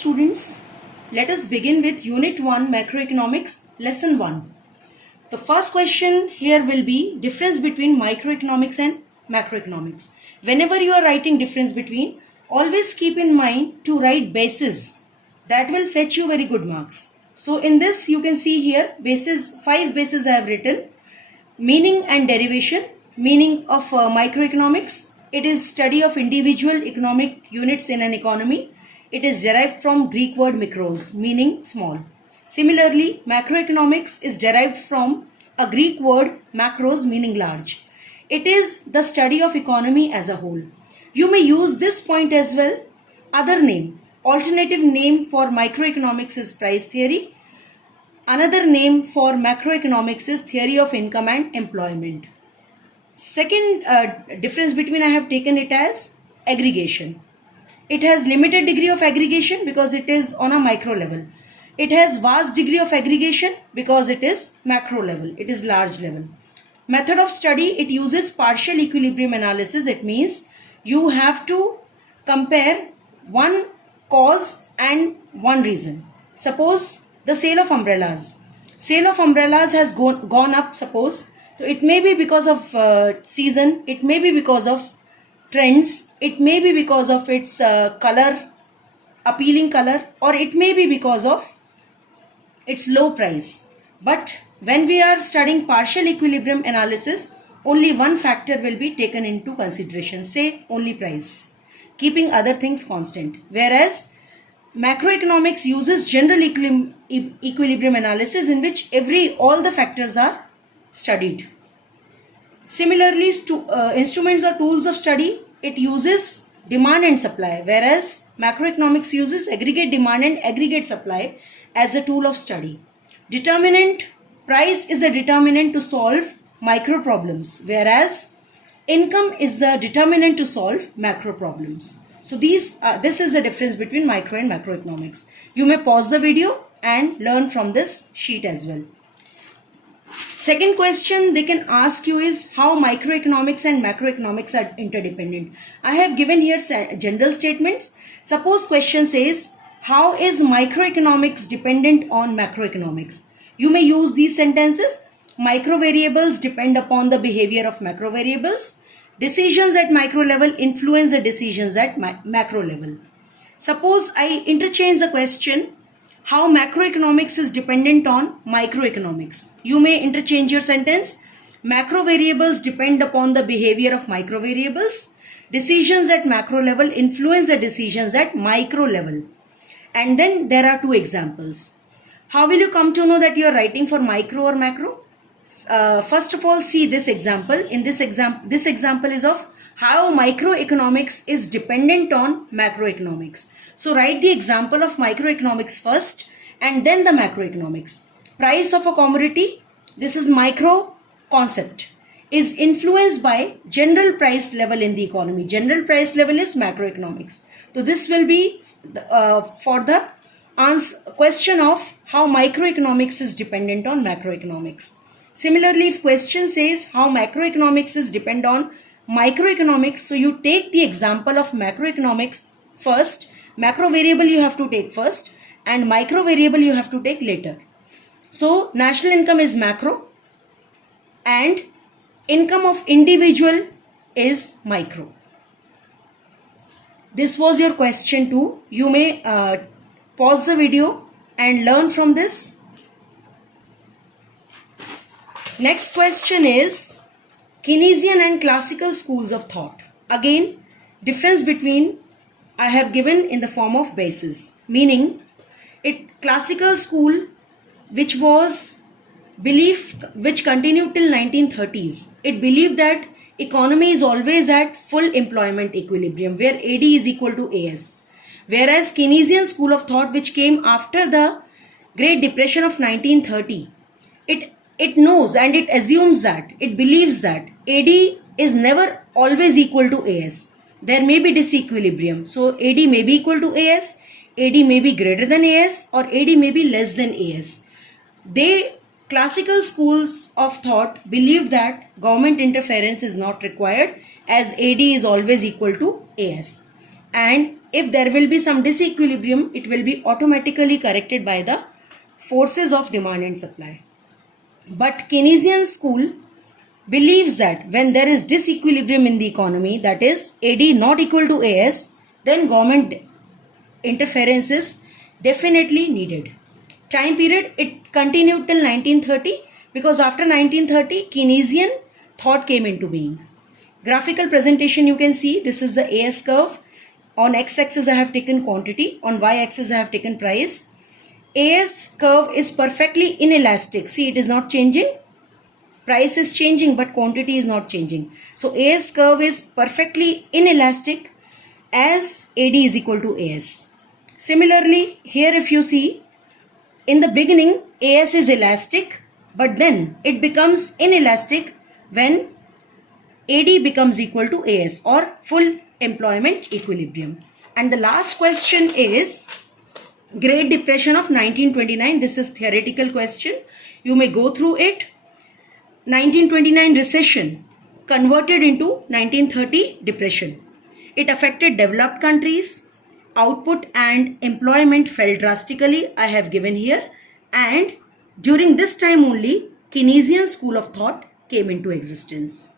Students, let us begin with Unit 1 Macroeconomics, Lesson 1. The first question here will be difference between microeconomics and macroeconomics. Whenever you are writing difference between, always keep in mind to write bases. That will fetch you very good marks. So in this you can see here bases, 5 bases I have written. Meaning and derivation. Meaning of microeconomics. It is study of individual economic units in an economy. It is derived from Greek word mikros, meaning small. Similarly, macroeconomics is derived from a Greek word macros, meaning large. It is the study of economy as a whole. You may use this point as well. Other name, alternative name for microeconomics is price theory. Another name for macroeconomics is theory of income and employment. Second difference between I have taken it as aggregation. It has limited degree of aggregation because it is on a micro level. It has vast degree of aggregation because it is macro level. It is large level. Method of study, it uses partial equilibrium analysis. It means you have to compare one cause and one reason. Suppose the sale of umbrellas. Sale of umbrellas has gone up, suppose. So it may be because of season. It may be because of trends. It may be because of its color, appealing color, or it may be because of its low price. But when we are studying partial equilibrium analysis, only one factor will be taken into consideration, say only price, keeping other things constant. Whereas macroeconomics uses general equilibrium analysis in which all the factors are studied. Similarly, instruments or tools of study, it uses demand and supply, whereas macroeconomics uses aggregate demand and aggregate supply as a tool of study. Determinant, price is the determinant to solve micro problems, whereas income is the determinant to solve macro problems. So this is the difference between micro and macroeconomics. You may pause the video and learn from this sheet as well. Second question they can ask you is how microeconomics and macroeconomics are interdependent. I have given here general statements. Suppose question says, how is microeconomics dependent on macroeconomics? You may use these sentences. Micro variables depend upon the behavior of macro variables. Decisions at micro level influence the decisions at macro level. Suppose I interchange the question, how macroeconomics is dependent on microeconomics. You may interchange your sentence. Macro variables depend upon the behavior of micro variables. Decisions at macro level influence the decisions at micro level. And then there are two examples. How will you come to know that you are writing for micro or macro? First of all, see this example. In this example is of how microeconomics is dependent on macroeconomics. So write the example of microeconomics first and then the macroeconomics. Price of a commodity, this is micro concept, is influenced by general price level in the economy. General price level is macroeconomics. So this will be for the question of how microeconomics is dependent on macroeconomics. Similarly, if question says how macroeconomics is dependent on microeconomics, so you take the example of macroeconomics first. Macro variable you have to take first and micro variable you have to take later. So national income is macro and income of individual is micro. This was your question 2. You may pause the video and learn from this. Next question is Keynesian and classical schools of thought. Again, difference between I have given in the form of bases, meaning classical school which was belief which continued till 1930s. It believed that economy is always at full employment equilibrium where AD is equal to AS. Whereas Keynesian school of thought which came after the Great Depression of 1930, it knows and it assumes that, it believes that AD is never always equal to AS. There may be disequilibrium. So AD may be equal to AS, AD may be greater than AS, or AD may be less than AS. Classical schools of thought believe that government interference is not required as AD is always equal to AS. And if there will be some disequilibrium, it will be automatically corrected by the forces of demand and supply. But Keynesian school believes that when there is disequilibrium in the economy, that is AD not equal to AS, then government interference is definitely needed. Time period, it continued till 1930, because after 1930 Keynesian thought came into being. Graphical presentation, you can see this is the AS curve. On x-axis I have taken quantity, on y-axis I have taken price. AS curve is perfectly inelastic. See, it is not changing. Price is changing but quantity is not changing. So AS curve is perfectly inelastic as AD is equal to AS. Similarly, here if you see, in the beginning AS is elastic, but then it becomes inelastic when AD becomes equal to AS, or full employment equilibrium. And the last question is Great Depression of 1929. This is theoretical question. You may go through it. 1929 recession converted into 1930 depression. It affected developed countries. Output and employment fell drastically. I have given here. And during this time only, Keynesian school of thought came into existence.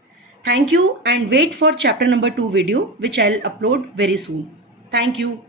Thank you, and wait for chapter number 2 video, which I'll upload very soon. Thank you.